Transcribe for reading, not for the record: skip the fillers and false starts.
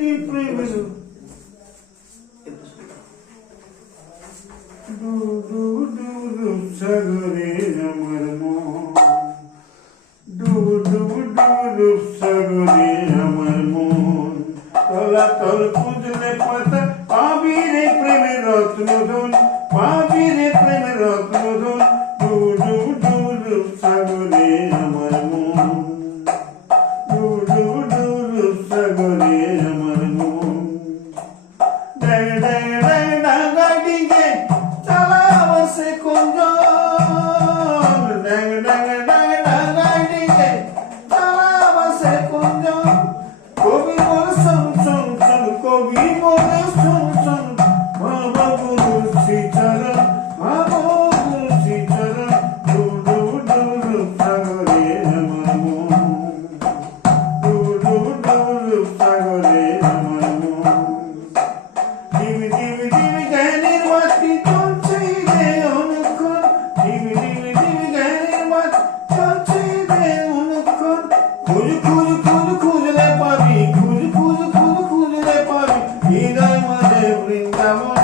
প্রেমের সাগরে আমার মন সাগরে আমার মন তলাতল খুঁজলে পাতা পাবি রে প্রেমের রত্নধন পাবি রে প্রেমের রত্নধন সাগরে আমার মন সাগরে আমার মন ডাঙ্গাডিগে চালাবসে কুঞ্জন ডাঙ্গাডিগে চালাবসে কুঞ্জন কবি বলে শোন শোন শোন কবি বলে শোন শোন মা বাবুর শ্রীচরণ মা বাবুর শ্রীচরণ সাগরে আমার মন সাগরে আমার মন দিবি দিবি দিবি জ্ঞানের মাটি চলছে রে অনুক্ষণ দিবি দিবি দিবি জ্ঞানের মাটি চলছে রে অনুক্ষণ খুঁজলে পাবি খুঁজলে পাবি হৃদয় মাঝে বৃন্দাবন